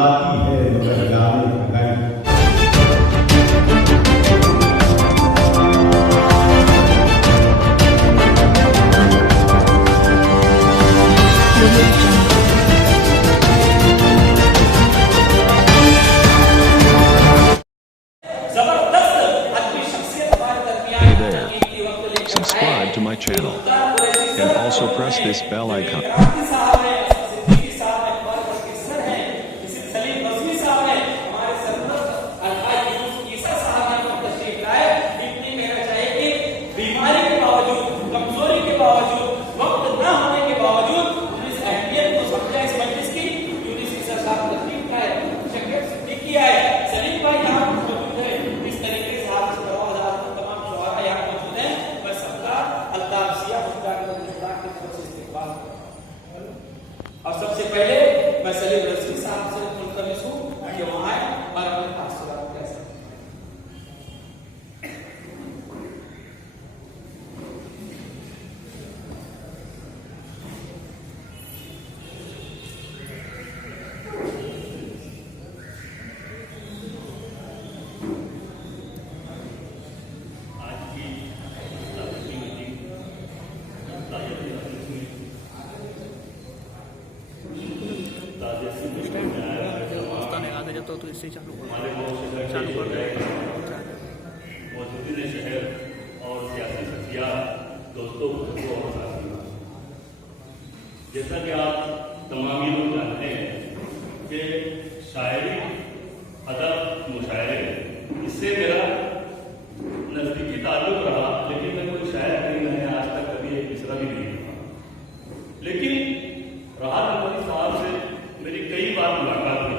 बलाती है मगर जाने गरीब। Hey there. Subscribe to my channel and also press this bell icon. और सबसे पहले मैं सेलिब्रिटी साहब से मुल्तमिस हूँ कि वहाँ आए और अपने तासुरात कह सकते हैं। तो इससे चालू कर मौजूदा शहर और सियासी शख्सियत दोस्तों और साथियों, जैसा कि आप तमाम ही लोग जानते हैं कि शायरी अदब मुशायरे इससे मेरा नज़दीकी ताल्लुक रहा, लेकिन मैं कोई शायर नहीं, मैंने आज तक कभी एक मिसरा भी नहीं लिखा। लेकिन राहत साहब से मेरी कई बार मुलाकात हुई।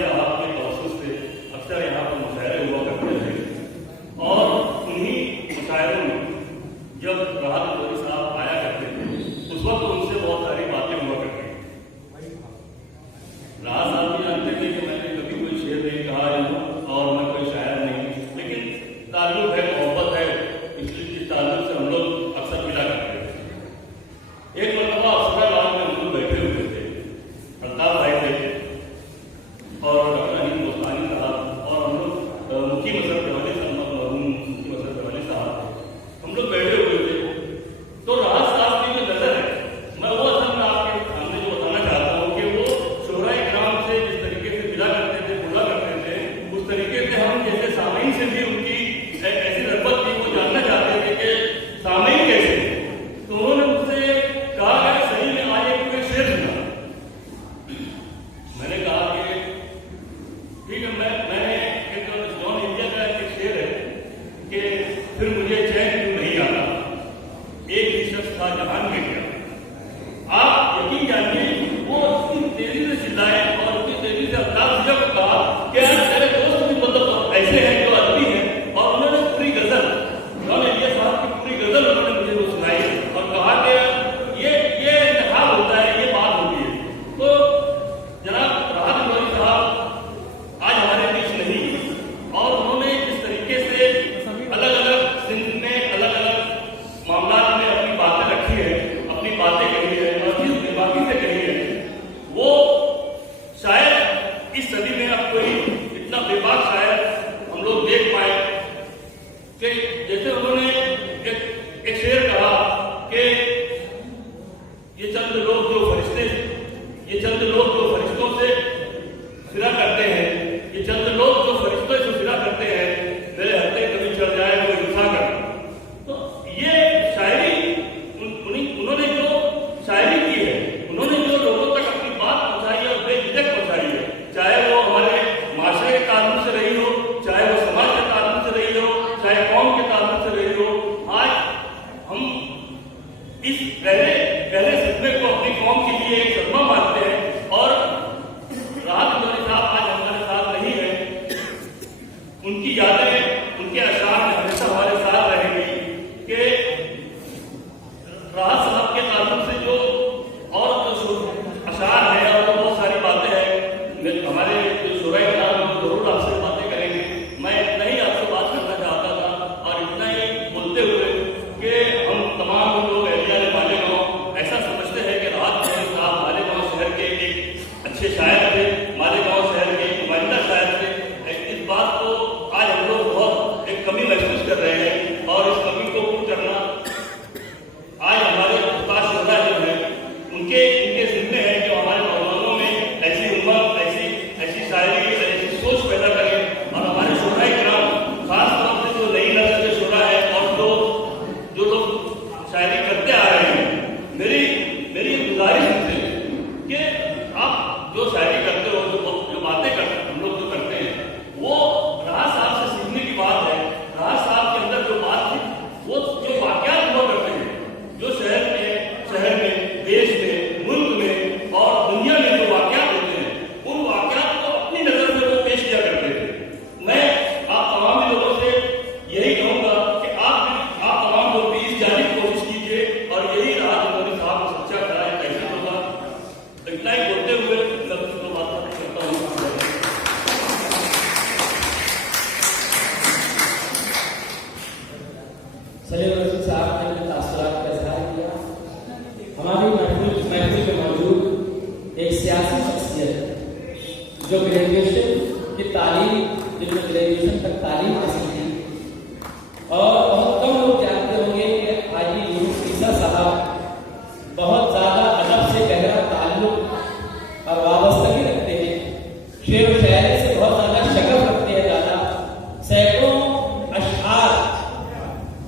साहब के तवज्जुह से अक्सर यहाँ पर मुशायरे हुआ करते थे और उन्हीं मुशायरों में जब राहत साहब आया करते थे उस वक्त उनसे बहुत सारी बातें हुआ करती थी। राहत साहब भी जानते थे कि मैंने कभी कोई शेर नहीं कहा और मैं कोई शायर नहीं, लेकिन ताल्लुक है, मोहब्बत है, इसलिए इस ताल्लुक से हम लोग अक्सर मिला करते थे। एक मरतबा अफसर में हम लोग बैठे हुए थे, अल्ताफ भाई थे और साहब और हम लोग मुखी मसरत वाले साहब हम लोग बैठे हुए थे। तो राहत साहब की जो नजर है, मैं वो असल में आपके सामने जो बताना चाहता हूँ कि वो शोहरा इकराम से जिस तरीके से मिला करते थे, बोला करते थे, उस तरीके से हम जैसे सामीन से भी उनकी ऐसी रगबत थी, वो जानना चाहते थे कि सामीन कैसे। तो उन्होंने मुझसे कहा कि सही में आज एक कोई शेर सुना। मैंने कहा कि ठीक है, मैंने एक जॉन इंडिया का एक शेर है कि फिर मुझे चैन क्यों नहीं आता, एक ही शख्स था जहान में गया। आप यकीन जानिए वो इतनी तेजी से चिल्लाए और उतनी तेजी से अल्ताफ जब कहा कि मेरे दोस्त भी मतलब ऐसे हैं जो अदबी हैं, और उन्होंने पूरी गजल जॉन इंडिया साहब की पूरी गजल उन्होंने मुझे वो सुनाई और कहा कि ये इंतखाब होता है, ये बात होती है। तो जनाब राहत साहब आज हमारे बीच नहीं, और उन्होंने जिस तरीके से अलग अलग सिंध में अलग अलग मामला में अपनी बातें रखी है, अपनी बातें कही है और जिस बेबाकी से कही है, वो शायद इस सदी में अब कोई इतना बेबाक शायद हम लोग देख पाए कि जैसे उन्होंने एक शेर कहा कि ये चंद लोग जो फरिश्तों से फिरा करते हैं, ये चंद लोग जो फरिश्तों से फिरा करते हैं, मेरे हत्थे कभी चढ़ जाए वो इंसा कर। तो ये शायरी उन्होंने जो शायरी की है, उन्होंने जो लोगों तक अपनी बात पहुंचाई है और बेझिझक पहुंचाई है, चाहे वो हमारे माशरे के कानून से रही अच्छे शायर थे, मालेगांव शहर के नुमाइंदा शायर थे। इस बात को आज हम लोग बहुत एक कमी महसूस कर रहे हैं और इस कमी को पूर्ण करना आज हमारे पास योद्धा जो है उनके जिम्मे है जो हमारे नौजवानों में ऐसी उम्र, ऐसी शायरी, ऐसी सोच पैदा करें और हमारे शोराए किराम खास तौर से जो नई नस्ल के शोरा है और जो लोग शायरी करते आ रहे हैं, मेरी गुजारिश है कि आप जो शायरी करते हो, जो बातें करते हम लोग जो करते हैं, वो राहत साहब से सीखने की बात है। राहत साहब के अंदर जो बात थी, वो जो वाकयात हुआ करते हैं, जो शहर में, देश में, मुल्क में और दुनिया में जो वाकयात होते हैं, उन वाकयात को अपनी नजर से वो पेश किया करते थे। मैं आप तमाम लोगों से यही कहूंगा कि आप तमाम लोग भी इस जाने की कोशिश कीजिए और यही राहत अन्दूरी साहब को सच्चा कराए कैसे होगा। इतना ही बोलते हुए मैं कुछ बात करता हूँ। सलीम साहब ने अपने तासुरात का इजहार किया। हमारी महफिल में मौजूद एक सियासी शख्सियत जो ग्रेजुएशन की तालीम, जिसमें ग्रेजुएशन तक तालीम हासिल की, और बहुत कम लोग जानते होंगे कि हाजी यूनुस साहब बहुत ज़्यादा अदब से गहरा ताल्लुक और वाबस्तगी रखते हैं, शेर व शायरी से बहुत ज़्यादा शगफ रखते हैं। ज़्यादा सैकड़ों अशआर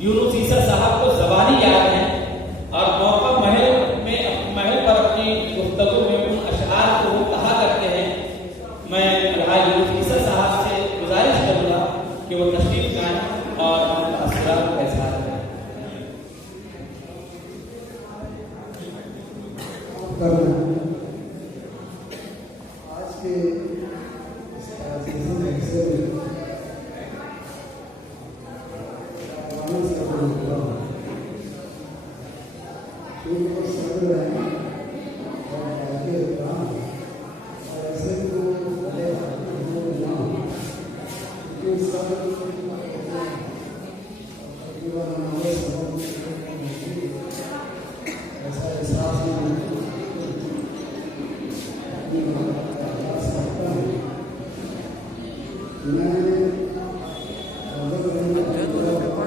यूनुस साहब को ज़बानी याद हैं और मौका महल पर अपनी गुफ्तगू में उन अशआर को वो कहा करते हैं। मैं यूनुस साहब से गुजारिश करूँगा कि वो तशरीफ लाएं और तासुरात का इजहार करें। आज के इस ताज़ीज़ी हिस्से में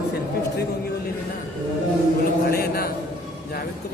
सेल्फी स्ट्रिक होंगी वो लेने ना, वो लोग खड़े हैं ना, जावेद को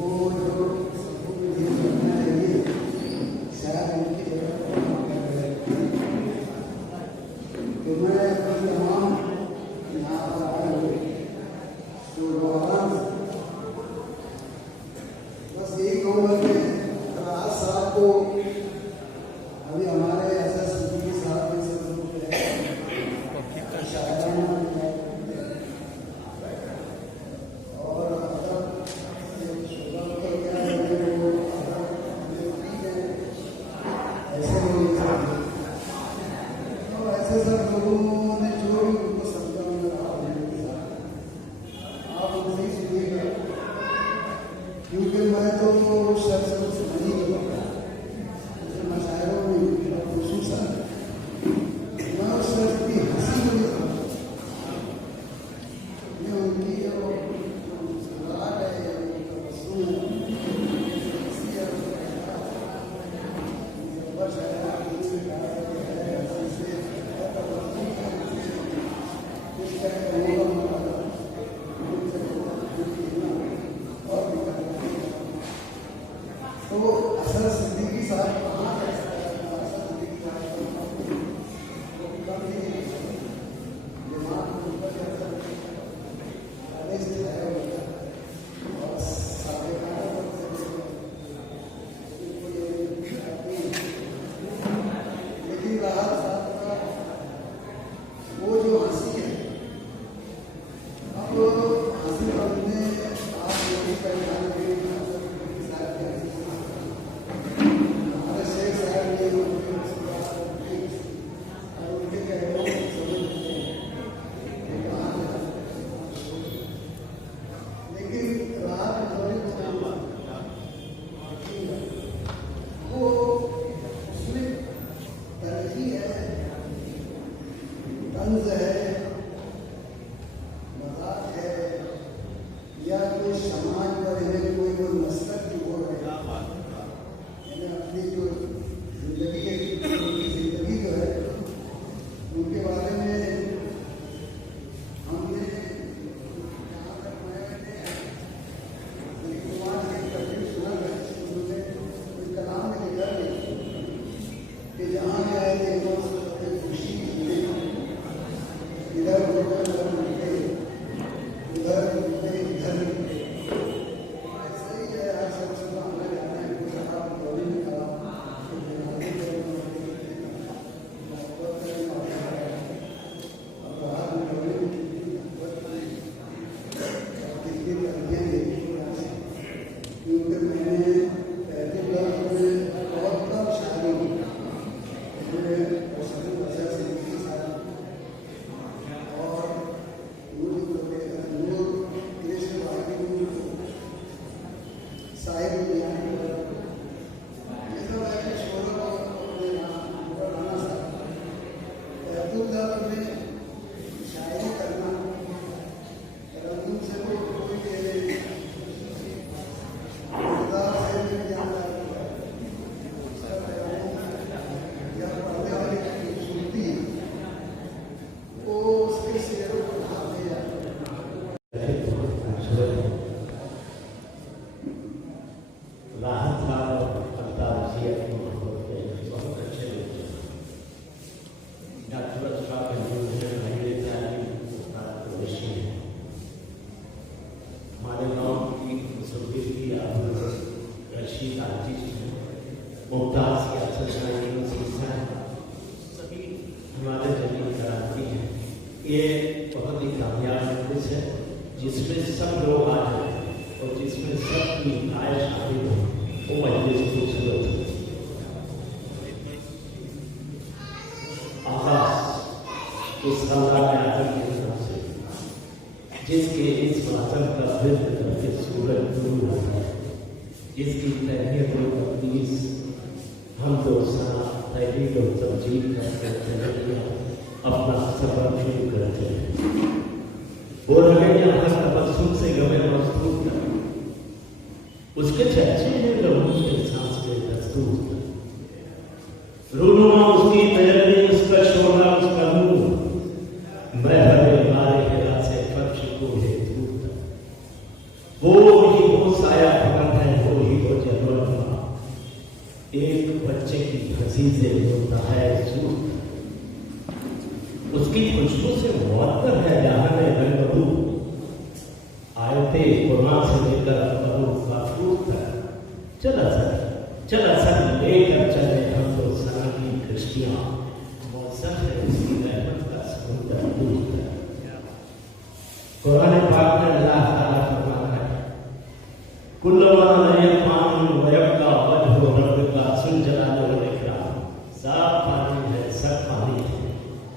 बोल दो लोग से तो अभी हमारे ऐसा सिद्दीकी साहब ने सब लोग चला सब लेकर चले हम तो सनातनी कश्तियाँ, मौसम है उसकी रहमत का समुद्र डूब गया। कुरान पाक में अल्लाह ताला फरमाता है, कुल्लु मा यफ़ानु व यब्का वजहु रब्बिका ज़ुल जलाली वल इकराम। सब पानी है, सब पानी है,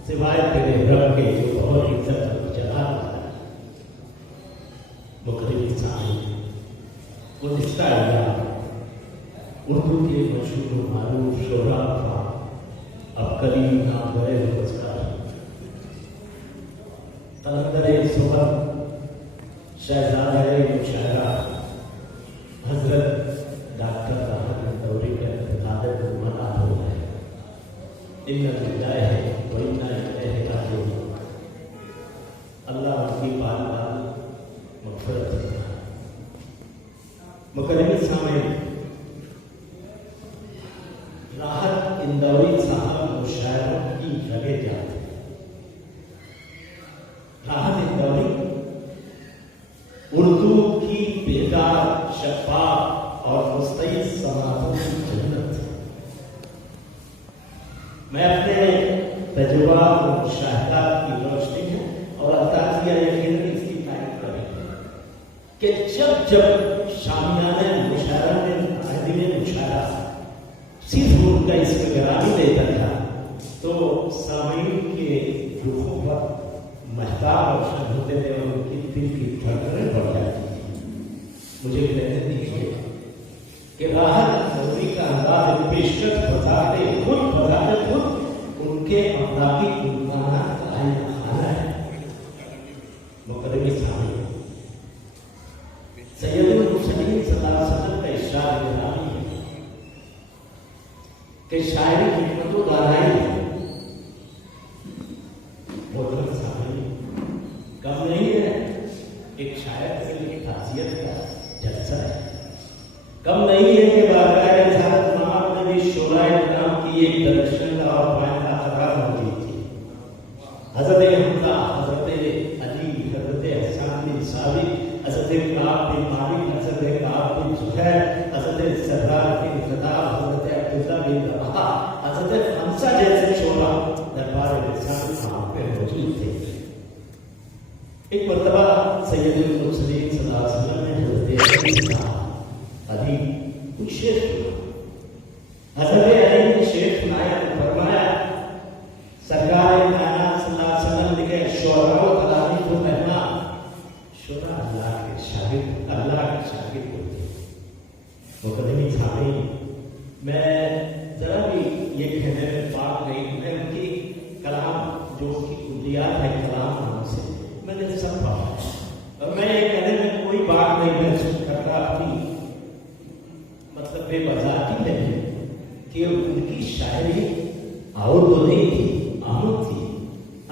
सिवाय तेरे रब के जो बहुत इज्जत और जलाल वाला है। मुकर्रम साहिब वो रिश्ता है उर्दू के मशहूर मारूफ शोरा था, अब करीब ना गए रोजगार। तलंदरे सुबह शहजादे मुशायरा हजरत डॉक्टर राहत अंदोरी के इंतकाल को मना हो है। इन्ना लिल्लाहि व इन्ना इलैहि राजिऊन। अल्लाह उनकी बाल बाल मग़फ़िरत फरमाए। मुकर्रम साहिब राहत इंदौरी साहब मुशायरों की जगह जाते हैं। राहत इंदौरी उर्दू की बेदार, शफ़ाफ़ और मुस्तैद समातों की जन्नत है। मैं अपने तजुर्बा और मुशाहिदात की रोशनी में और अल्ताफ यकीनन इसकी तारीफ करेंगे कि जब जब शामियाने मुशायरा में आदिले मुशायरा सिर्फ उनका इसमें गरामी देता था तो सामीन के रुखों पर महताब रोशन होते थे और उनकी दिल की धड़कनें बढ़ जाती थी। मुझे कहने दीजिए कि राहत अंदोरी का अंदाज पेशकश बताते खुद उनके अखलाकी गुणगाना खाना है। मुकर्रम साहिब सैयदुल मुरसलीन सल्लल्लाहु अलैहि वसल्लम का इरशाद है कि शायरी हिकमत व दानाई है। मोहतरम साहिब कम नहीं है, एक शायर के लिए ताज़ियत का जलसा है। कम नहीं है कि बारगाह रिसालत माब में भी शोराए नाम की एक दर्शन और पायदा खबर मौजूद थी। हज़रत हमजा, हज़रत अली, हज़रत हसन बिन साबित, हज़रत काब बिन मालिक, हज़रत काब बिन ज़ुहैर, हज़रत सरदार बिन खताब, हज़रत अब्दुल्लाह बिन रवाहा, हज़रत हमजा जैसे शोरा दरबार रिसालत माब में मौजूद थे। एक मर्तबा सैयदुल मुरसलीन सल्लल्लाहु अलैहि वसल्लम ने हज़रत अली कुछ शेर सुना। हज़रत अली ने शेर सुनाया तो फरमाया, सरकार कायनात सल्लल्लाहु अलैहि वसल्लम लिखे शोरा व तलामी को मेहमान। शोरा अल्लाह के शागिर्द होते हैं। मुकर्रम साहिब मैं जरा भी ये कहने में बात नहीं, मैं उनकी कलाम जो उनकी कुल्लियात है कलाम नाम से मैंने सब पढ़ा है और मैं ये कहने में कोई बात नहीं महसूस करता अपनी मतलब बेबजाती नहीं कि उनकी शायरी और तो नहीं थी, आमद थी।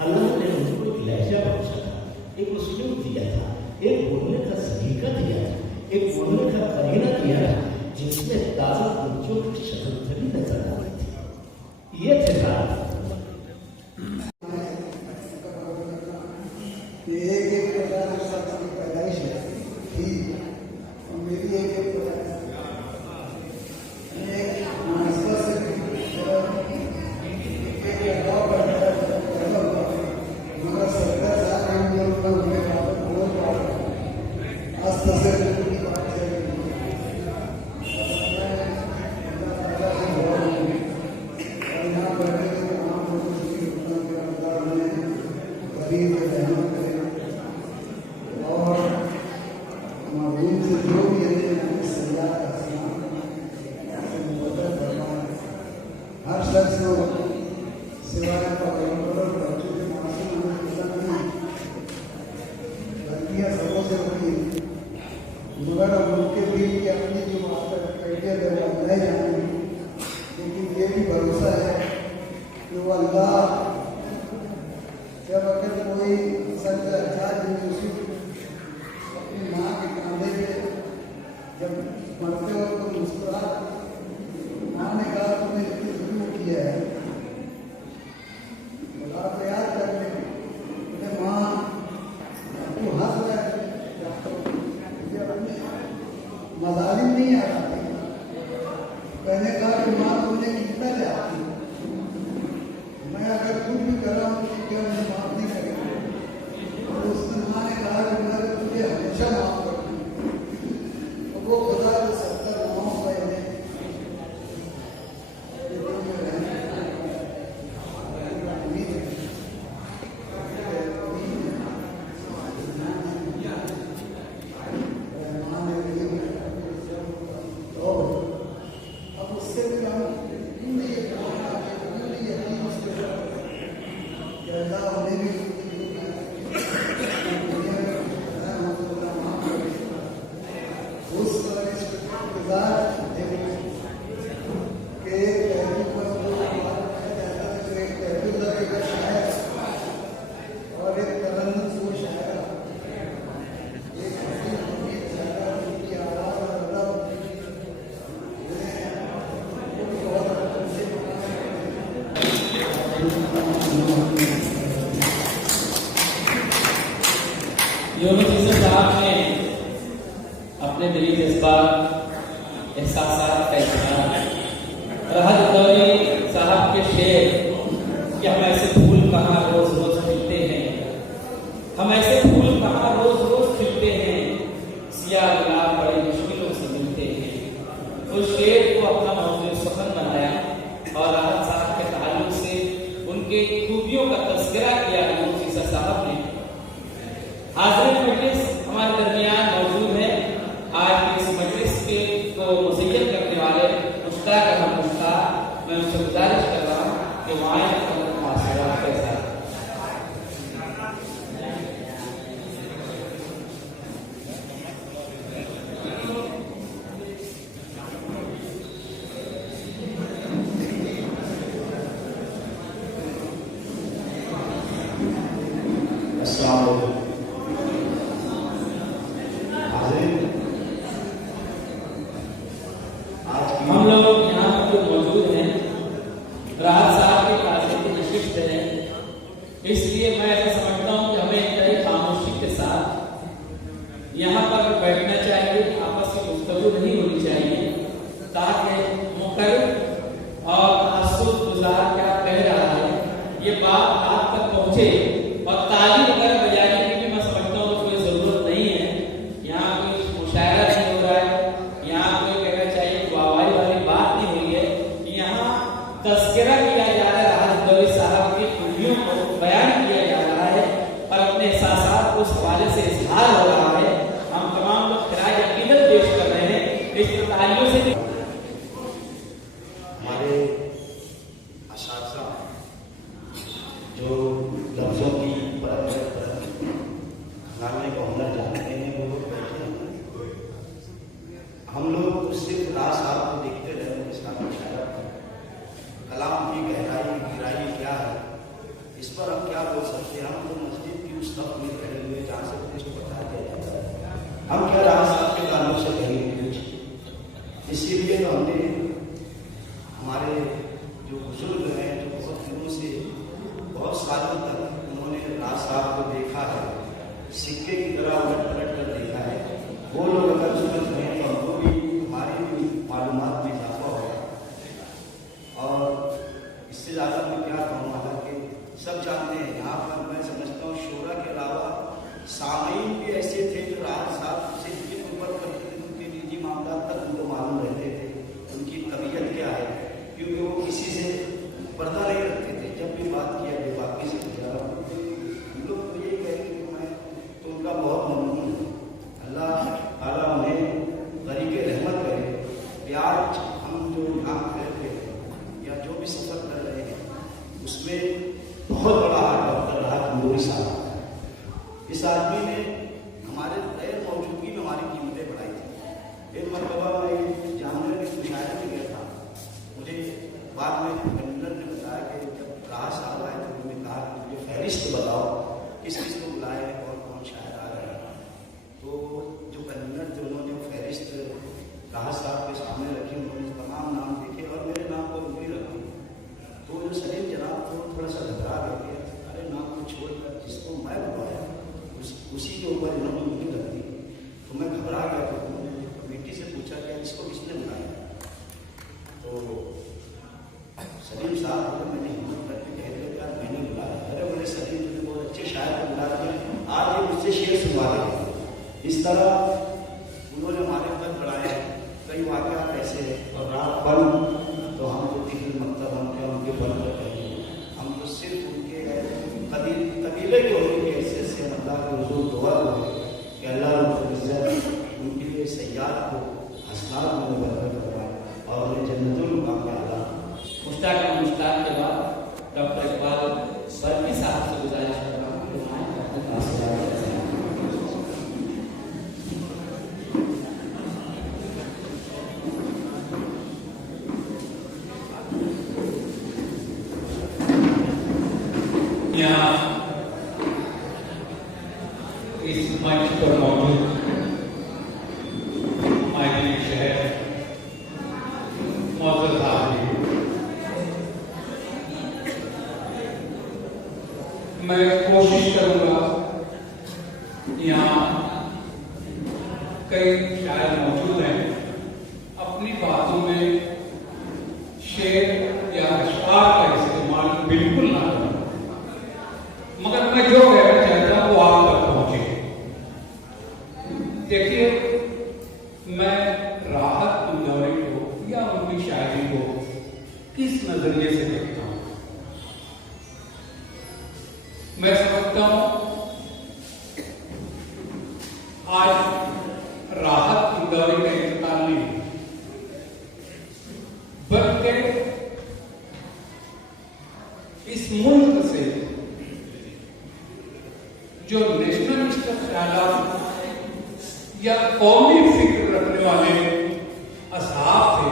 अल्लाह ने उनको एक लहजा बख्शा था, एक उसलूब दिया था, एक बोलने का सलीका दिया था, एक बोलने का करीना किया था जिसमें ताज़ा बच्चों की शक्ल नजर आ रही थी। ये थे एक प्रकार की पैदाइश है ठीक, और मेरी एक मरते हो तो मुस्कुरा, माँ ने कहा तुमने इतनी जुल्म किया है यूनिस साहब ने अपने दिली जज्बात एहसासात का इजहार राहत अंदोरी साहब के शेर कि हम ऐसे फूल कहाँ रोज रोज खिलते हैं, हम ऐसे फूल कहाँ रोज रोज खिलते हैं, सियाह गुलाब बड़ी मुश्किलों से मिलते हैं। उस शेर को अपना मौजूद सफर बनाया और राहत साहब के ताल्लुक से उनके खूबियों का तस्करा किया यूनिस साहब ने। हाज़िर मजलिस हमारे दरमियान मौजूद है। आज की इस मजलिस के को मुज़य्यन करने वाले मुश्ताक मैं उनसे गुजारिश कर रहा हूँ कि वहाँ के साथ हम लोग यहाँ पर मौजूद हैं। राहत साहब की ताज़ियती नशशत है, इसलिए मैं ऐसा समझता हूँ कि हमें एक तरह खामोशी के साथ यहाँ पर बैठना चाहिए, आपस में गुफ्तगू नहीं होनी चाहिए, ताकि मुकर्रर और असुदगुजार क्या कह रहा है ये बात आप तक पहुँचे। और तालीम वगैरह बजाने की भी मैं समझता हूँ कोई ज़रूरत नहीं है। यहाँ कोई मुशायरा नहीं हो रहा है, यहाँ कोई कहना चाहिए वाहवाही वाली बात नहीं हुई है। यहाँ तस्करा किया जा रहा है, राहत अंदोरी साहब की खूबियों को बयान किया जा रहा है और अपने एहसासात को उस हवाले से इजहार हो रहा है। हम तमाम लोग खराज अक़ीदत पेश कर रहे हैं। इस तालियों से हमारे असातिज़ा जो लफ्ज़ों की खंगालने को हुनर जानते हैं वो लोग बैठे हैं। हम लोग सिर्फ राज साहब को देखते रहे, उनके साथ मुशायरा कलाम की गहराई क्या है, इस पर हम क्या बोल सकते हैं। हम तो मस्जिद की उस तक में खड़े हुए जहाँ से कुछ बता दिया जाता है, हम क्या राज साहब के ताल्लुक से कहेंगे कुछ। इसीलिए तो हमने हमारे जो बुजुर्ग हैं जो बहुत दिनों से बहुत सालों तक उन्होंने राज साहब को देखा है, सिक्के की तरह उलट पलट कर देखा है। वो लोग अगर सुनत हैं तो हमको भी हमारी भी मालूमात में इजाफा होगा। और इससे ज़्यादा मैं क्या कहूँ, हालांकि सब जानते हैं यहाँ पर मैं समझता हूँ शोरा के अलावा सामीन भी ऐसे थे जो राहत साहब से इतनी गुर्बत करते थे, उनके निजी मामला तक उनको मालूम रहते थे उनकी तबीयत क्या है, क्योंकि वो किसी से पर्दा नहीं रखते थे। जब भी बात किया बेबाकी से गुजारा, हम लोग तो ये कहेंगे कि मैं तो उनका बहुत ममनून हूँ। अल्लाह ताला उन्हें तरीक़े रहमत करे कि आज हम जो यहाँ रहते हैं या जो भी सफ़र कर रहे हैं उसमें बहुत बड़ा हाथ डॉक्टर राहत अंदोरी साहब है। इस आदमी ने हमारे गैर मौजूदगी में हमारी कीमतें बढ़ाई थी। एक मरतबा मैं जानने के मुशायरे में गया था, मुझे बाद में कन्वीनर ने बताया कि जब राहत साहब आए तो उन्होंने कहा कि मुझे फहरिस्त बताओ किस किस को बुलाए और कौन शायर आ रहे हैं। तो जो कन्वीनर थे उन्होंने फहरिस्त राहत साहब के सामने रखी, उन्होंने तमाम नाम देखे और मेरे नाम को उंगली रखी। तो जो सलीम जनाब को थोड़ा सा घबरा गए, अरे नाम को छोड़कर जिसको मैं बुलाया उसी के ऊपर इन्होंने उंगली रख दी। तो मैं घबरा गया, तो उन्होंने कमेटी से पूछा कि इसको किसने बुलाया। तो सलीम साहब बोले मैंने हिम्मत करके कह दिया यार मैंने बुलाया। अरे बोले सलीम तुमने बहुत अच्छे शायर को बुला दिया, आज ये मुझसे शेर सुनवा देंगे। इस तरह उन्होंने हमारे कद बढ़ाए। कई वाक़या ऐसे है और रात पल तो हम तो तिल मकतब हम क्या उनके पल पर कहेंगे, हम तो सिर्फ उनके कबीले के होने की हैसियत से अल्लाह के हुज़ूर दुआ करें कि अल्लाह उनके लिए सयाद को हसनात में बरकत करवाए और उन्हें जन्नतुल मुक़ाम में आला। मुश्ताक के बाद डॉक्टर इकबाल बरकी साहब से गुजारिश कर रहा हूँ कि यहाँ इस मंच पर मौजूद मायने शहर मौजूद मैं कोशिश करूंगा यहाँ कई शायर मौजूद हैं, अपनी बातों में शेर या अशआर का इस्तेमाल बिल्कुल ना करें, मगर मैं जो कहना चाहता हूँ वो आप तक पहुंचे। देखिए, मैं राहत इंदौरी को या उनकी शायरी को किस नजरिए से देखता हूँ। मैं समझता हूँ आज राहत इंदौरी का इंतकाल नहीं, बल्कि इस मुल्क से जो नेशनलिस्ट ख्यालात या कौमी फिक्र रखने वाले असहाब थे,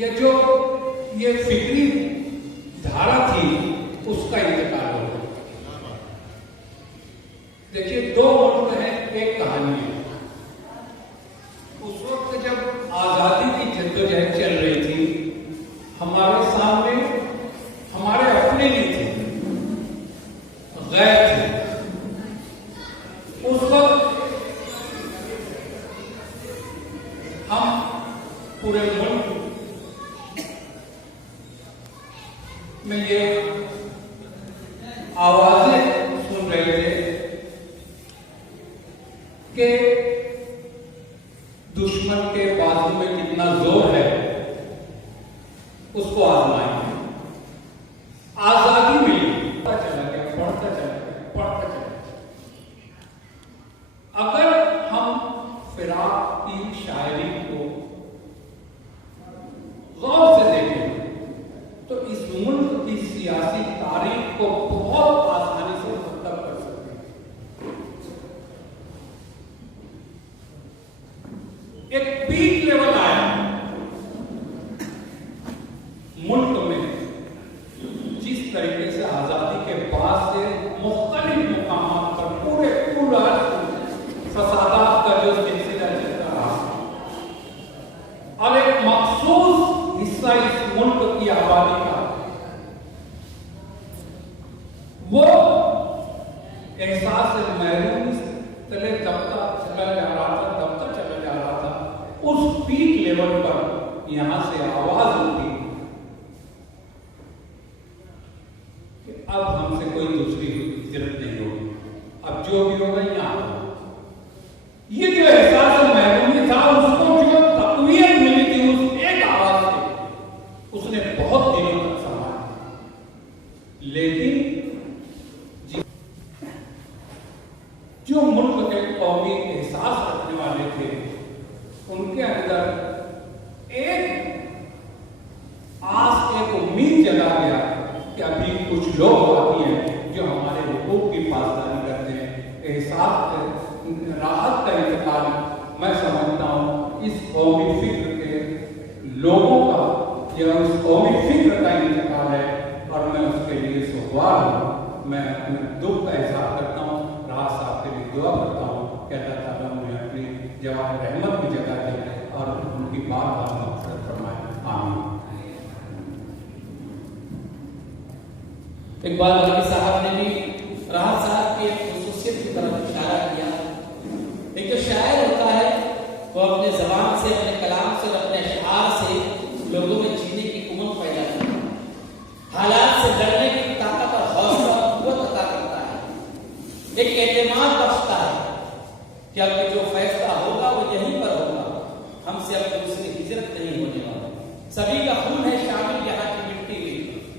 या जो ये फिक्री धारा थी, उसका इंतकाल हो गया। देखिए, दो मुल्क हैं, एक कहानी है। उस वक्त जब आजादी की जद्दोजहद चल रही थी, हमारे सामने हमारे अपने नहीं थे, गैर थे। उस वक्त हम पूरे मुल्क में ये आवाजें सुन रहे थे कि दुश्मन के बाजू में कितना जोर है, उसको आजमाएंगे। आजादी मिली, पढ़ता चला गया, पढ़ता चला गया, पढ़ता चला गया। अगर हम फिराक की शायरी को गौर से देखें तो इस मुल्क की सियासी तारीख को बहुत आसानी से मुरतब कर सकते हैं। एक पीक लेवल आया मुल्क में, जिस तरीके से आजादी के बाद से मुख्तलिफ मुकामात पर पूरा फसादात का जो सिलसिला चलता रहा, और एक मखसूस हिस्सा इस मुल्क की आबादी का वो एहसास महरूम तले दबता चला जा रहा था, उस पीक लेवल पर यहां से आवाज उठी कि अब हमसे कोई दूसरी हिजरत नहीं होगी, अब जो भी होगा यहां होगा। ये जो एहसास महरूमी था, उसको जो तक़वियत मिली थी उस एक आवाज से, उसने बहुत दिनों तक संभाला। लेकिन जो मुल्क के कौमी एहसास रखने वाले थे, उनके अंदर एक आस, एक उम्मीद जगा गया कि अभी कुछ लोग बाकी हैं जो हमारे हुकूक की पासदारी करते हैं। एहसास, राहत का इंतकाल मैं समझता हूँ इस कौमी फिक्र के लोगों का या उस कौमी फिक्र का इंतकाल है, और मैं उसके लिए सुखवार हूँ। मैं अपने दुख का एहसास करता हूँ, राहत साहब के लिए दुआ करता हूँ कि अल्लाह ताला उन्हें अपनी जवाब रहमत में जगह दे और उनकी बार बार मक़फ़िरत फरमाए। आमीन। इकबाल वाली साहब ने भी राहत साहब की ख़ुसूसियत की तरफ इशारा किया। एक जो शायर होता है वो अपने ज़बान से, अपने कलाम से और अपने अशआर से लोगों में जीने की उमंग पैदा करता है, हालात से लड़ने की ताकत और हौसला और क़ुव्वत अता करता है, एक एतमाद बख्शता है कि अब जो फैसला होगा वो यहीं पर होगा, हमसे अब दूसरी हिजरत नहीं होने वाली। सभी का खून है शामिल यहाँ की मिट्टी में,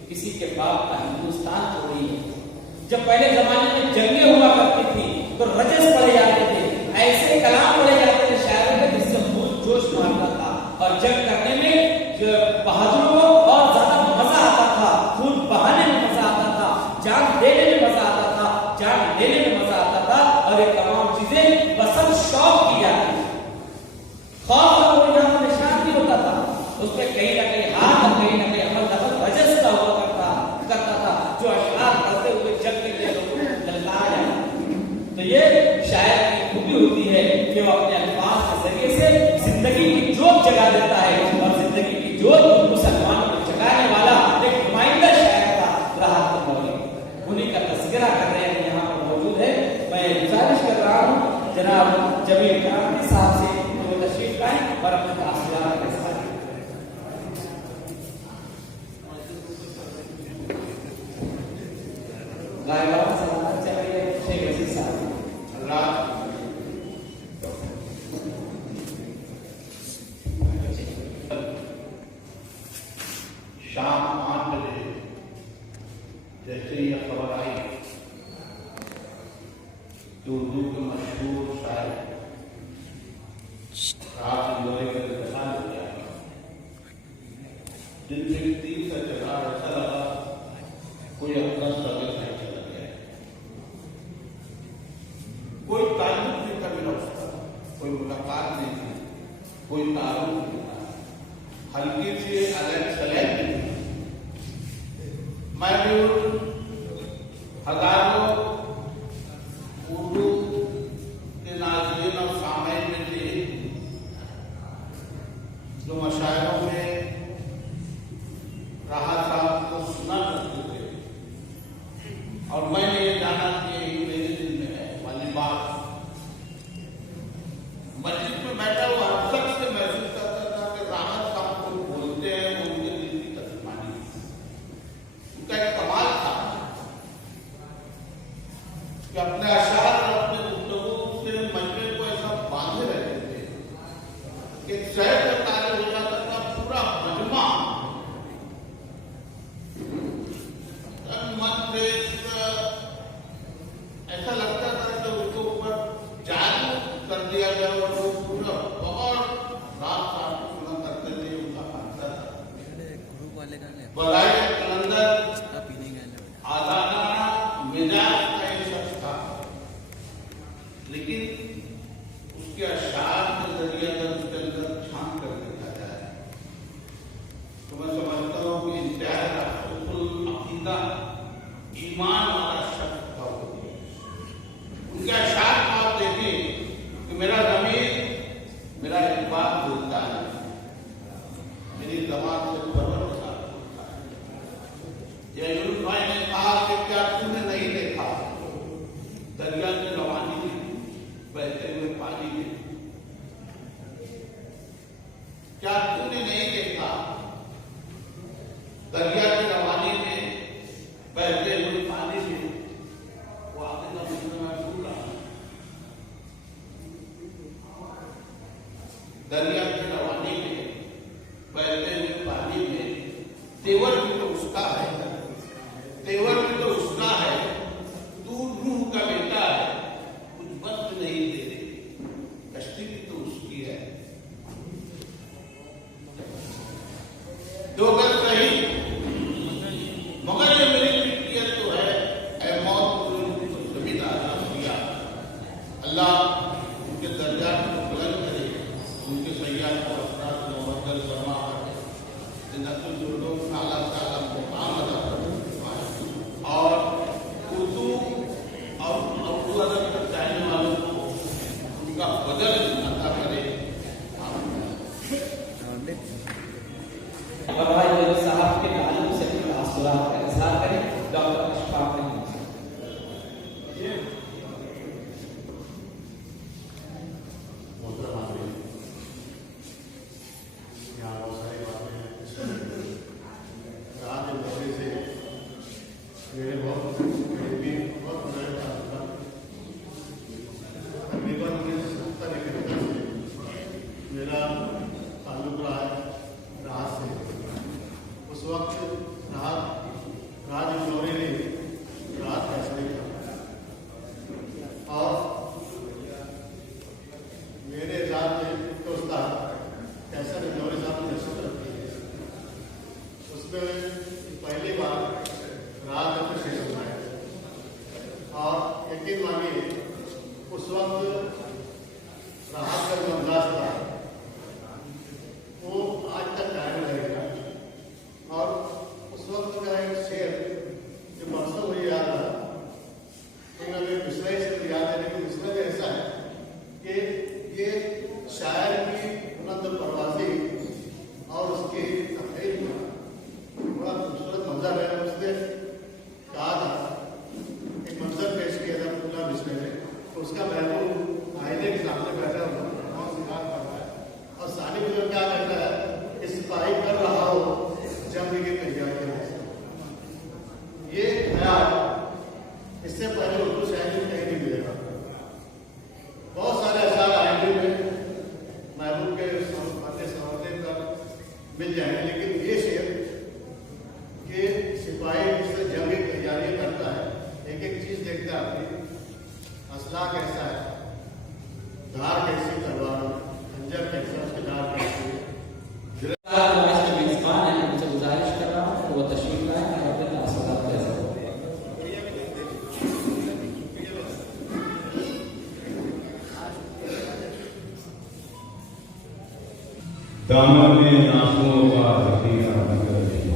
किसी के बाप का हिंदुस्तान थोड़ी है। जब पहले जमाने में जंगें हुआ करती थी तो रजस पड़े जाते थे, ऐसे कलाम पड़े जाते थे शायरों में जिससे खून जोश मारता था, और जंग करने में बहादुरों को और ज्यादा मजा आता था, खून बहाने में मजा आता था, जान देने में मजा आता था, जान लेने में मजा आता था, और ये तमाम चीजें पसंद शौक की जाती थी। खौफ का कोई नाम निशान नहीं होता था, उसमें कहीं ना कहीं हाथ और कहीं ना कहीं अमल दखल रजस का हुआ करता था, जो अशआर करते हुए जग के लिए लोगों को ललकारा जाता। तो ये शायर की खूबी होती है कि वो अपने अल्फाज के जरिए से जिंदगी की जोत जगा देता है, और जिंदगी की जोत मुसलमानों को जगाने वाला एक नुमाइंदा शायर था राहत इंदौरी। उन्हीं का तज़किरा कर रहे हैं, यहाँ पर मौजूद है। मैं शाम 5 बजे जैसे ये खबर आई कि उर्दू के मशहूर शायर राहत अन्दौरी का इंतकाल हो गया, दिन से 3 से 4 ऐसा लगा कोई अपना सर्विस नहीं चला गया, कोई ताल्लुक नहीं था मेरा उसका, कोई मुलाकात नहीं थी, कोई तारुफ नहीं था, हल्की सी अलग सलैब नहीं थी। मैं भी हजारों उर्दू के नाज़रीन और सामईन में थे जो मशायरों में राहत साहब को सुना करते थे, और मैंने ये जाना कि यही मेरे दिल में है वाली बात। मस्जिद में बैठा हुआ हर शख्स से महसूस करता था कि राहत साहब को बोलते हैं वो उनके दिल की तर्जुमानी, उनका एक कमाल था कि अपने अशार और अपने गुफ्तगू से मजमे को ऐसा बांधे रहते थे कि शहर का तारे हो जाता था पूरा मजमा मन से ऐसा लगता था कि उसके ऊपर जादू कर दिया गया और वो पूरा बहुत रात रात को सुना करते थे, उनका मानता था बलाए कलंदर आजादाना मिजाज का एक शख्स था, लेकिन उसके अशार के जरिए अगर उसके अंदर झांक कर देखा जाए तो मैं समझता हूँ कि इंतहाई अकीदा ईमान वाला शख्स था वो। उनके अशार को आप देखें कि मेरा ज़मीर मेरा इकबाल बोलता है, मेरी ज़बान से परवरदिगार बोलता है। या यूनुस भाई ने कहा कि क्या तूने नहीं देखा दरिया की रवानी में बहते हुए पानी में, क्या तूने नहीं देखा दरिया की रवानी में बहते हुए पानी में। वो आगे का मतलब मैं भूल रहा हूं, दरिया की रवानी में बहते हुए पानी में तेवर भी तो उसका है, तेवर भी तो उसका है, तू रूह का बेटा है, कुछ वक्त नहीं दे रही, कश्ती भी तो उसकी है। डोगर सही मगर ये मेरी फिक्रियत तो है, ऐ मौत तूने मुझको जमीन आजाद किया, अल्लाह उनके दर्जात को बुलंद करे, उनके सैयाद को अफराद को मुबद्दल फरमा करे, जन्नतुल फिरदौस में आला से आला मुकाम अता फरमाए, और उर्दू अदब तक जाने वालों को उनका बदल अता करे। और भाई साहब के ताल्लुक से अपने तासुरात का इज़हार करें डॉक्टर मशतूक ने। यहाँ बहुत सारी बातें हैं, राहत अन्दौरी से मेरे बहुत तकरीबन 1970 के दशक से मेरा ताल्लुक रहा है राहत से। उस वक्त राहत अन्दौरी ने राहत का ऐसा नहीं था, और मेरे साथ में तो उस्ताद कैसा अन्दौरी साहब ने नशशत रखी है, उसमें पहली बार राहत अपने शेर सुनाए, और यकीन मानिए उस वक्त राहत का जो अंदाज था वो आज तक कायम रहेगा। और उस वक्त का एक शेर जो परसों मुझे याद आ, तो अभी मिसरा से याद है, लेकिन मिसरा में ऐसा है कि ये शायर की बुलंद परवाज़ी और उसकी तहरीर में बड़ा खूबसूरत मंजर है। उसने कहा था, एक मंजर पेश किया था पूरा मिसरे में, तो उसका महबूब आईने के सामने बैठा हुआ और शिकार कर रहा है, और सानी में क्या कहता है कि सिपाही कर रहा हो जंग की तैयारी। ये ख्याल इससे पहले उर्दू शायरी में कहीं नहीं मिलेगा। बहुत सारे अशार आइंदे में महबूब के अन्य सवाल पर मिल जाएंगे, लेकिन ये शेर सिपाही जिससे जंग की तैयारी करता है, एक एक चीज देखता है, असला कैसा है, धार कैसी, तलवार खंजर कैसा, उसकी धार कैसी है। आज के मेजबान हैं, उनसे गुजारिश कर रहा हूँ वो तशरीफ लाएं और अपने तासुरात के साथ। दामन में आंसुओं का ज़ख़ीरा न कर रही,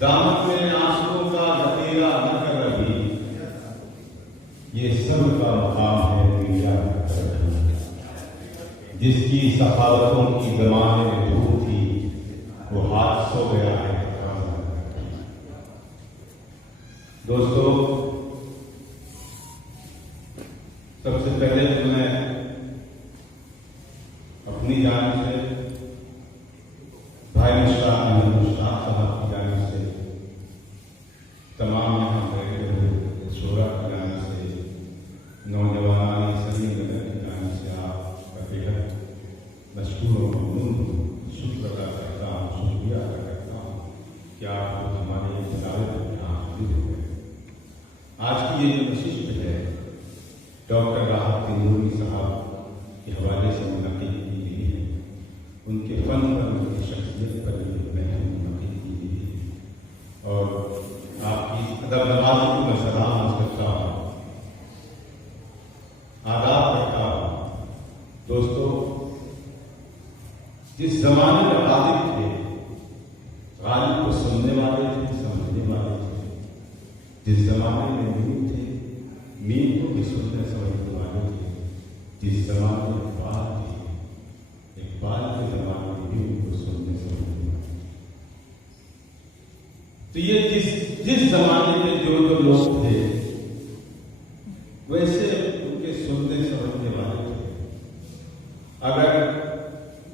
दामन में आंसुओं का ज़ख़ीरा न कर रही, ये सब का मकाम है दुनिया कर रही। जिसकी सखावतों की ज़माने में धूप थी, वो हाथ सो गया है। दोस्तों, सबसे पहले तो मैं अपनी जान से, भाई मशताक साहब की जान से, तमाम यहाँ बैठे हुए शोरा की जान से, नौजवान सभी नगर की जान से आपका बेहद मशहूर और ममनून शुक्र अदा करता हूँ, शुक्रिया अदा करता हूँ कि आप हमारे इजाज़त में यहाँ हाजिर हुए। आज की ये जो नशिशत है, डॉक्टर राहत अंदोरी साहब के हवाले से मुनक़िद की गई है। उनके फन पर, उनकी शख्सियत पर महफिल मुनक़िद की गई है और आपकी अदब नवाज़ी को मैं सलाम करता हूँ, आदाब करता हूँ। दोस्तों, जिस जमाने में गालिब थे, गालिब को सुनने वाले थे, समझने वाले थे। जिस जमाने में मीर थे, मीर को भी सुनने समझने वाले थे। जिस जमाने में इकबाल थे, इकबाल के जमाने में भी उनको सुनने समझने वाले थे। तो ये जिस जमाने में जो जो लोग थे, वैसे उनके सुनने समझने वाले थे। अगर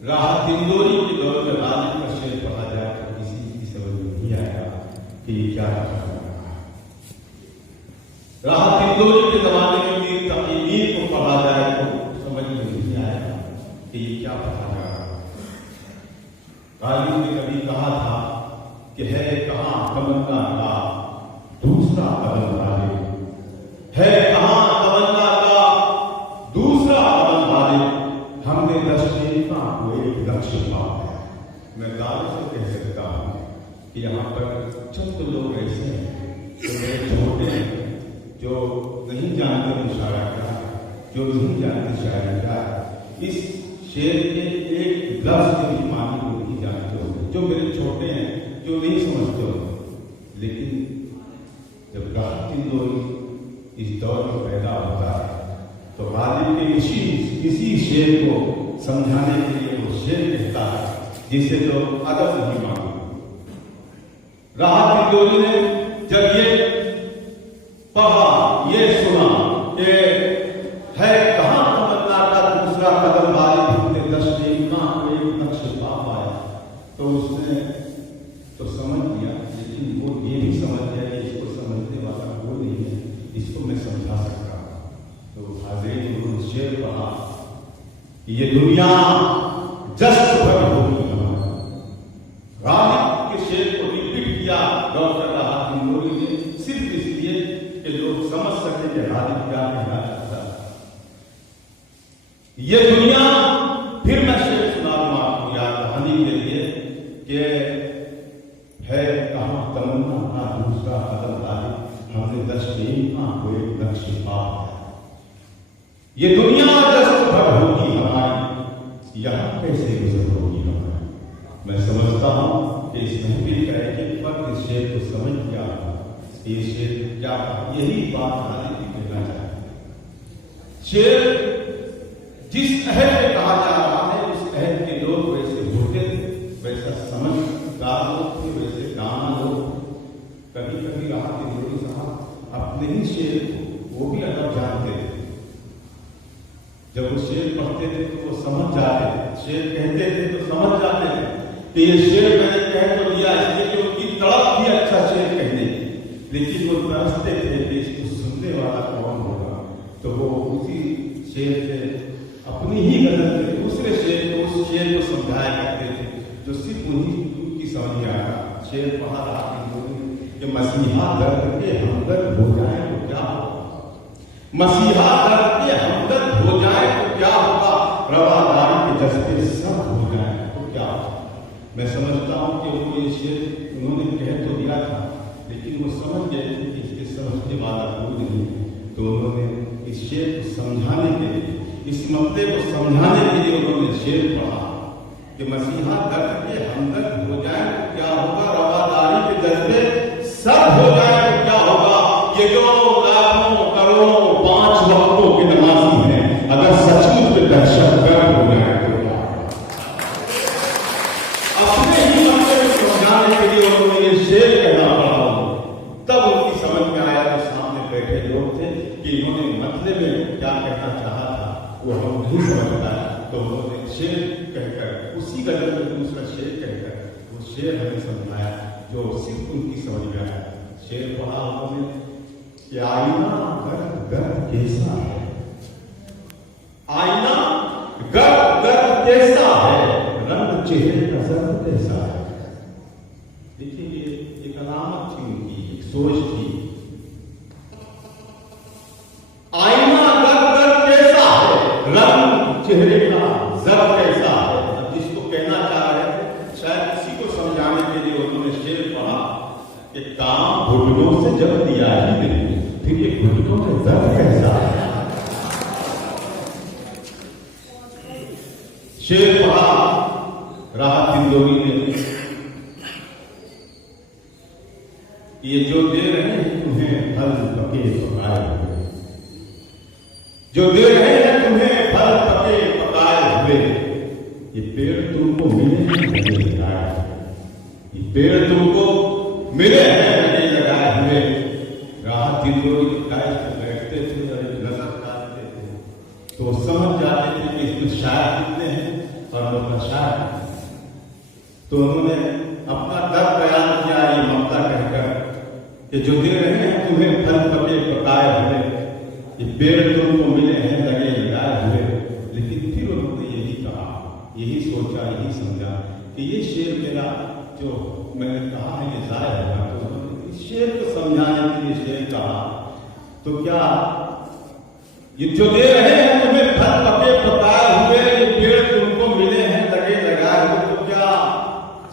राहत अंदोरी के दौर में गालिब का शेर पढ़ा जाए तो किसी की समझ में नहीं आएगा कि ये क्या है। राहत अंदोरी के जमाने में मीर तकीमीर को पढ़ा जाए तो समझ में नहीं आएगा कि ये क्या पढ़ा जा रहा है। गालिब ने कभी कहा था कि है कहाँ तमन्ना का दूसरा कदम वाले, है कहाँ तमन्ना का दूसरा कदम वाले, हमने दशमेका को एक लक्ष्य पा है। मैं दावे से कह सकता हूँ कि यहाँ पर चंद लोग ऐसे हैं जो मेरे छोटे हैं, जो नहीं जानते मुशायरा क्या, जो नहीं जानते शायरी क्या, इस शेर के एक लफ्ज के भी मानी को नहीं जानते हो, जो मेरे छोटे हैं, जो नहीं समझते हो। लेकिन जब राहत अंदोरी इस दौर में पैदा होता है तो गालिब के इसी शेर को समझाने के लिए वो शेर कहता है जिसे जो अदब नहीं मालूम। राहत अंदोरी ने जब ये पढ़ा, ये सुना कि है कहाँ तमन्ना का दूसरा कदम वाले, हमने दशमेका को एक नक्श पा पाया, तो उसने तो समझ लिया। लेकिन वो ये भी समझ गया कि इसको समझने वाला कोई नहीं है, इसको मैं समझा सकता हूँ। तो हाज़िरीन, उन्होंने शेर पढ़ा कि ये दुनिया जश्न भर होगी। गालिब के शेर को रिपीट किया डॉक्टर राहत अंदोरी ने, सिर्फ इसलिए कि लोग समझ सके कि गालिब क्या कहना चाहता है। ये दुनिया, फिर मैं शेर सुना दूं आपको याद कहानी के लिए कि है कहाँ तमन्ना का दूसरा कदम वाले, हमने दशमेका को एक लक्ष्य पा है। ये दुनिया जश्न भर होगी हमारी, यहाँ कैसे गुजर होगी हमारी। मैं समझता हूँ कि इस महफिल का एक फर्द इस शेर को समझ गया, ये शेर क्या, यही बात गालिब भी कहना चाहते हैं। शेर जिस अहद में कहा जा रहा है, उस अहद के लोग वैसे होते थे, वैसा समझदार लोग थे, वैसे दाना लोग। कभी कभी राहत अंदोरी साहब अपने ही शेर को वो भी अदब जानते थे। जब वो शेर पढ़ते थे तो वो समझ जाते थे, शेर कहते थे तो समझ जाते थे कि ये शेर मैंने कह तो दिया इसलिए कि उनकी तड़प थी अच्छा शेर कहने की। लेकिन वो तरसते थे कि इसको सुनने वाला कौन होगा, तो वो उसी शेर से अपनी ही गजल में दूसरे शेर को, उस शेर को समझाया करते थे जो सिर्फ उनकी समझ में आया। शेर पढ़ा राहत कि मसीहा दर्द के हमदर्द हो जाए तो क्या होगा, मसीहा दर्द के हमदर्द हो जाए तो क्या होगा, रवादारी के जज्बे सब हो जाए तो क्या होगा। मैं समझता हूँ कि वो ये शेर उन्होंने कह तो दिया था, लेकिन वो समझ गए थे कि इसके समझने वाला कोई नहीं, तो उन्होंने इस शेर को समझाने के लिए, इस मसले को समझाने के लिए उन्होंने शेर पढ़ा कि मसीहा दर्द के हमदर्द हो जाए तो क्या होगा, रवादारी के जज्बे सब हो जाए तो क्या होगा। ये जो लाखों करोड़ों 5 वक्तों के नमाजी हैं, अगर सचमुच में दहशतगर्द हो जाए तो क्या होगा। अपने ही मसले को समझाने के लिए उन्होंने ये शेर कहना पड़ा, तब उनकी समझ में आया जो सामने बैठे लोग थे कि इन्होंने मतले में क्या कहना चाहा था वो हम नहीं समझ पाए, तो उन्होंने शेर कहकर उसी गजल में दूसरा शेर कहकर वो शेर हमें समझाया जो सिर्फ उनकी समझ में आया। शेर पढ़ा उन्होंने कि आईना गर्द गर्द कैसा है, आईना गर्द गर्द कैसा है, रंग चेहरे का जर्द कैसा है। देखिए ये एक अलामत थी उनकी, एक सोच थी। आईना गर्द गर्द कैसा है, रंग चेहरे का जर्द कैसा है। जिसको कहना चाह रहे थे शायद किसी को समझाने के लिए उन्होंने शेर पढ़ा कि काम घुटनों से जब दिया ही नहीं, फिर ये घुटनों में दर्द कैसा है। शेर पढ़ा राहत इंदोरी ने, ये जो दे रहे हैं तुम्हें फल पके पकाए हुए, जो दे रहे हैं तुम्हें फल पके पकाए हुए, ये पेड़ तुमको मिले हैं लगे लगाए, ये पेड़ तुमको मिले हैं लगे लगाए हुए। राहत इंदोरी के कायज पे बैठते थे और एक नजर डालते थे तो समझ जाते थे कि इसमें शायर कितने हैं और लोग शायर। तो उन्होंने अपना दर्द बयान किया ये ममता कहकर कि जो दे रहे हैं तुम्हें फल पके पकाए हुए, ये पेड़ तुमको मिले हैं लगे लगाए हुए। लेकिन फिर उन्होंने यही कहा, यही सोचा, यही समझा कि ये शेर मेरा जो मैंने कहा है ये ज़ाया होगा, तो उन्होंने इस शेर को समझाने के लिए शेर कहा। तो क्या ये जो दे रहे हैं तुम्हें फल पके पकाए हुए, ये पेड़ तुमको मिले हैं लगे लगाए हुए, तो क्या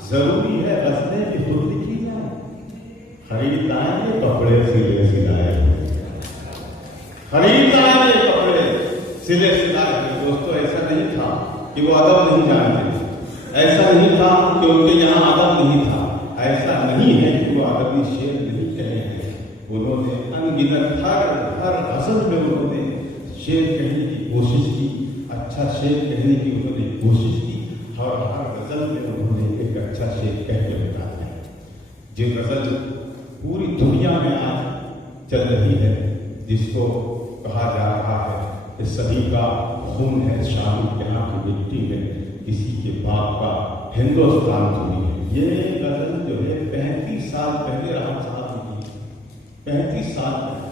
जरूरी है रस्ते की खुद लिखी जाए, खरीद आएंगे कपड़े सिले सिलाए, खरीद आएंगे कपड़े सिले सिलाए। दोस्तों ऐसा नहीं था कि वो अदब नहीं जानते, ऐसा नहीं था कि उनके यहाँ अदब नहीं था, ऐसा नहीं है कि वो अदबी शेर नहीं कहे हैं। उन्होंने अनगिनत हर गज़ल में उन्होंने शेर कहने की कोशिश की, अच्छा शेर कहने की उन्होंने कोशिश की, और हर गज़ल में उन्होंने एक अच्छा शेर कह के बताया। जो गज़ल पूरी दुनिया में आज चल रही है, जिसको कहा जा रहा है कि सभी का खून है शामिल यहाँ की मिट्टी में, किसी के बाप का हिंदुस्तान चुनी है। ये गज़ल जो है 35 साल पहले राहत साहब की, 35 साल पहले।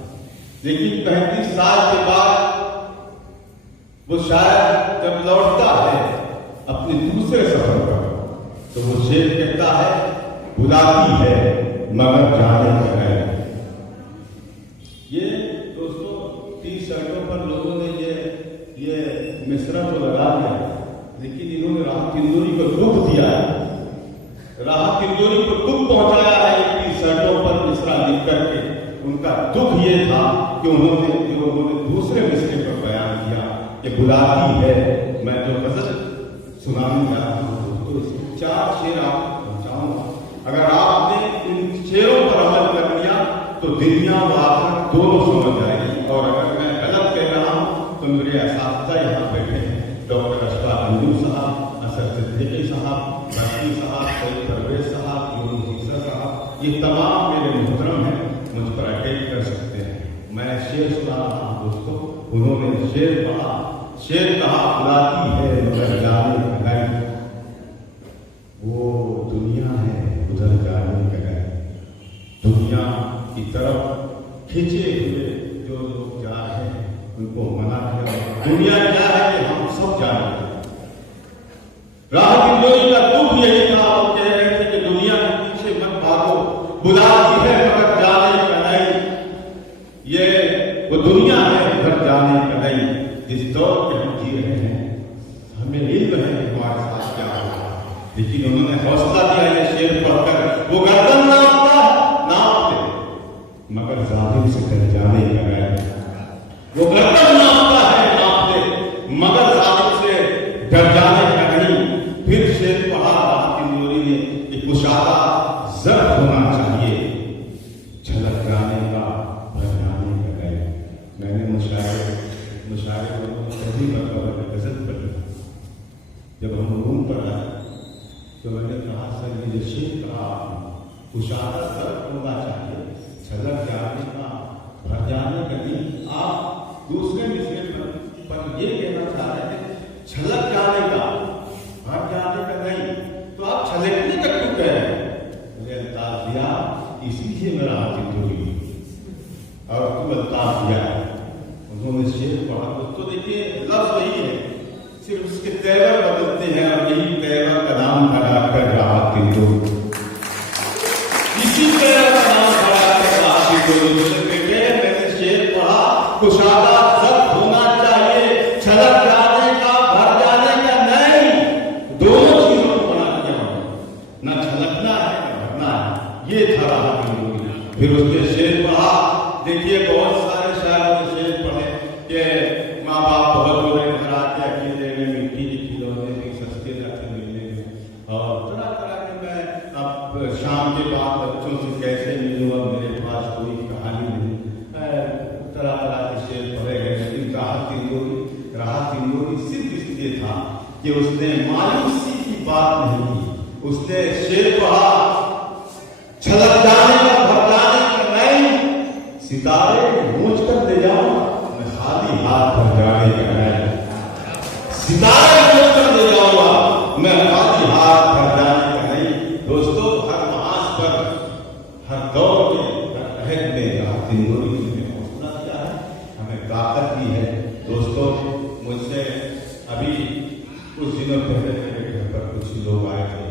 लेकिन 35 साल के बाद वो शायद जब लौटता है अपने दूसरे सफर पर, तो वो शेर कहता है बुलाती है मगर जाने है। ये दोस्तों टी शर्टों पर लोगों ने ये मिसरा तो लगा दिया, लेकिन इन्होंने राहत इंदोरी को दुख दिया है, राहत इंदोरी को दुख पहुंचाया है टी शर्टों पर मिसरा लिख करके। उनका दुख ये था कि उन्होंने दूसरे मिसरे पर बयान किया कि बुलाती है। मैं जो गज़ल सुनाने जा रहा हूँ तो इसमें 4 शेर आपको पहुंचाऊंगा। अगर आपने इन शेरों पर अमल कर लिया तो दुनिया व आखिरत दोनों समझ जाएगी। और अगर मैं गलत कह रहा हूँ तो मेरे असातिज़ा यहाँ बैठे हैं, डॉक्टर अशफाक साहब, सदीक़ी साहब, बलाती साहब, परवेज साहब, यूनुस साहब, ये तमाम मेरे मुहतरम हैं, मुझ पर अटैक कर सकते हैं। मैं शेर सुना रहा हूँ दोस्तों, उन्होंने शेर पढ़ा, शेर कहा बुलाती है मगर जाने का घर, वो दुनिया है उधर जाने का घर। दुनिया की तरफ खींचे हुए जो लोग जा रहे हैं उनको मना किया। दुनिया क्या है कि हम सब जानते हैं। राहत इंदोरी का दुख यही था, वो कह रहे थे कि दुनिया लेकिन उन्होंने हौसला दिया ये शेर पढ़कर, वो गर्दन नाप ले मगर जालिम से डर जाने का गैर, वो गर्दन नापता है नाप ले मगर जालिम से डर जाने का नहीं। फिर शेर पढ़ा राहत इंदौरी ने कि कुशादा जब्त होना चाहिए, झलक जाने का भर जाने का गैर। मैंने मुशायरे को पहली मरतबा गजल पढ़ी, जब हम रूम पर आए तो मैंने कहा सर ये जो शेर कहा कुशादा जब्त होना चाहिए, झलक जाने का भर जाने का नहीं। आप दूसरे मिसरे पर ये कहना चाह रहे थे झलक जाने का भर जाने का नहीं, तो आप झलकने का क्यों कह रहे हैं? मुझे अल्ताफ दिया, इसीलिए मेरा हाथ टूटी और तुम अल्ताफ दिया। उन्होंने शेर पढ़ा तो देखिए लफ्ज वही है, सिर्फ उसके तेवर बदलते हैं और यही तेवर का नाम लगाकर राहत इंदौरी, इसी तेवर का नाम लगाकर राहत इंदौरी। बेटे मैंने शेर पढ़ा कुशादा जब्त होना चाहिए, झलक जाने का भर जाने का नहीं। दोनों चीजों को बना दिया, ना झलकना है ना भरना है, ये था राहत इंदौरी। फिर उसने शेर पढ़ा, देखिए बहुत सारे शायरों ने शेर पढ़े कि माँ बाप बहुत बुरे घर आके अकेले में मिट्टी के खिलौने भी सस्ते जाते मिलने में, और तरह तरह के मैं अब शाम के बाद बच्चों से कैसे मिलूँ, अब मेरे पास कोई कहानी नहीं, तरह तरह के शेर पढ़े गए। लेकिन राहत इंदौरी सिर्फ इसलिए था कि उसने मायूसी की बात नहीं की, उसने शेर पढ़ा झलक जाने का भर जाने का नहीं, सितारे नोच कर ले जाओ मैं खाली हाथ भर जाने का नहीं, सितारे नोच कर ले जाऊंगा मैं खाली हाथ भर जाने का नहीं। दोस्तों हर महाज पर हर दौर के हर अहद में राहत इंदौरी ने हौसला दिया है, हमें ताकत दी है। दोस्तों मुझसे अभी कुछ दिनों पहले मेरे घर पर कुछ लोग आए थे,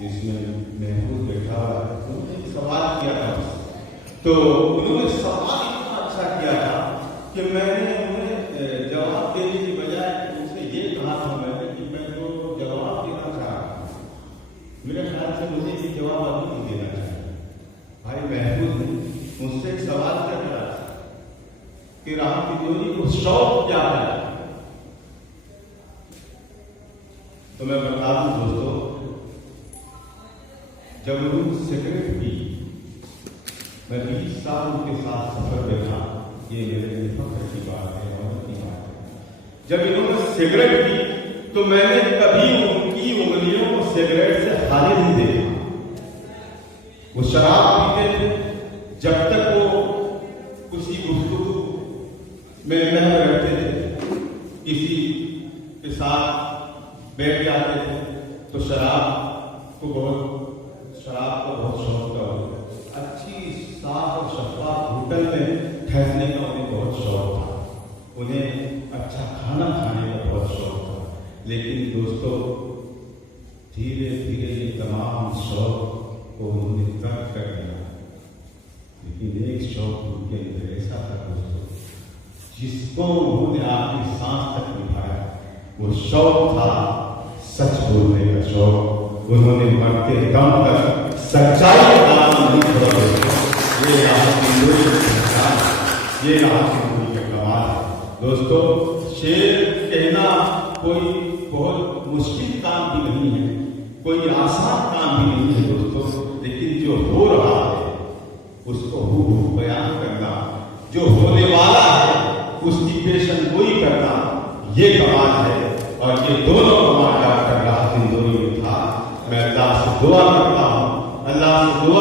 जिसमें महमूद बैठा हुआ है, उन्होंने एक सवाल किया था, तो उन्होंने सवाल इतना अच्छा किया था कि मैंने उन्हें जवाब देने की बजाय उनसे ये कहा था मैंने कि मैं तो जवाब देना चाह रहा हूँ, मेरे ख्याल से मुझे ये जवाब अभी नहीं देना चाहिए। भाई महमूद ने मुझसे एक सवाल क्या करा कि राहत इंदौरी को शौक क्या है, तो मैं बता दूं दोस्तों, जब उन्होंने सिगरेट पी, मैं 20 साल उनके साथ सफर देखा, ये मेरे लिए फख्र की बात है और की बात है। जब इन्होंने सिगरेट पी तो मैंने कभी उनकी उंगलियों को सिगरेट से खाली नहीं देखा। वो शराब पीते थे जब तक वो किसी गुफ्तगू में महव रहते थे, किसी के साथ बैठ जाते थे तो शराब को बहुत शौक था, अच्छी साफ और शफाफ होटल में ठहरने का उन्हें बहुत शौक था, उन्हें अच्छा खाना खाने का बहुत शौक था। लेकिन दोस्तों धीरे धीरे ये तमाम शौक को उन्होंने तर्क कर दिया, लेकिन एक शौक उनके अंदर ऐसा था दोस्तों, जिसको उन्होंने आखिरी सांस तक निभाया, वो शौक था सच बोलने का शौक। उन्होंने मरते दम तक सच्चाई का नाम नहीं छोड़ा। ये राहत इंदौरी का कमाल है। दोस्तों शेर कहना कोई बहुत मुश्किल काम भी नहीं है, कोई आसान काम भी नहीं है दोस्तों, लेकिन जो हो रहा है उसको हूबहू बयान करना, जो होने वाला है उसकी पेशेनगोई करना, ये कमाल है। और ये दोनों कमाल डॉक्टर राहत इंदौरी में था। मैं अल्लाह से दुआ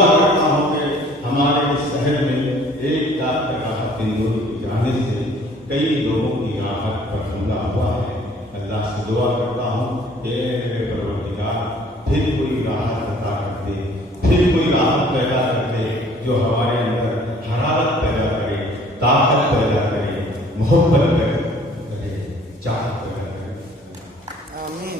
करता हूँ कि हमारे इस शहर में एक डॉक्टर राहत इंदौरी के जाने से कई लोगों की राहत पर हमला हुआ है। अल्लाह से दुआ करता हूँ कि मेरे परवरदिगार फिर कोई राहत अता कर दे, फिर कोई राहत पैदा कर दे जो हमारे अंदर हरारत पैदा करे, ताकत पैदा करे, मोहब्बत पैदा करे, चाहत पैदा करे। आमीन।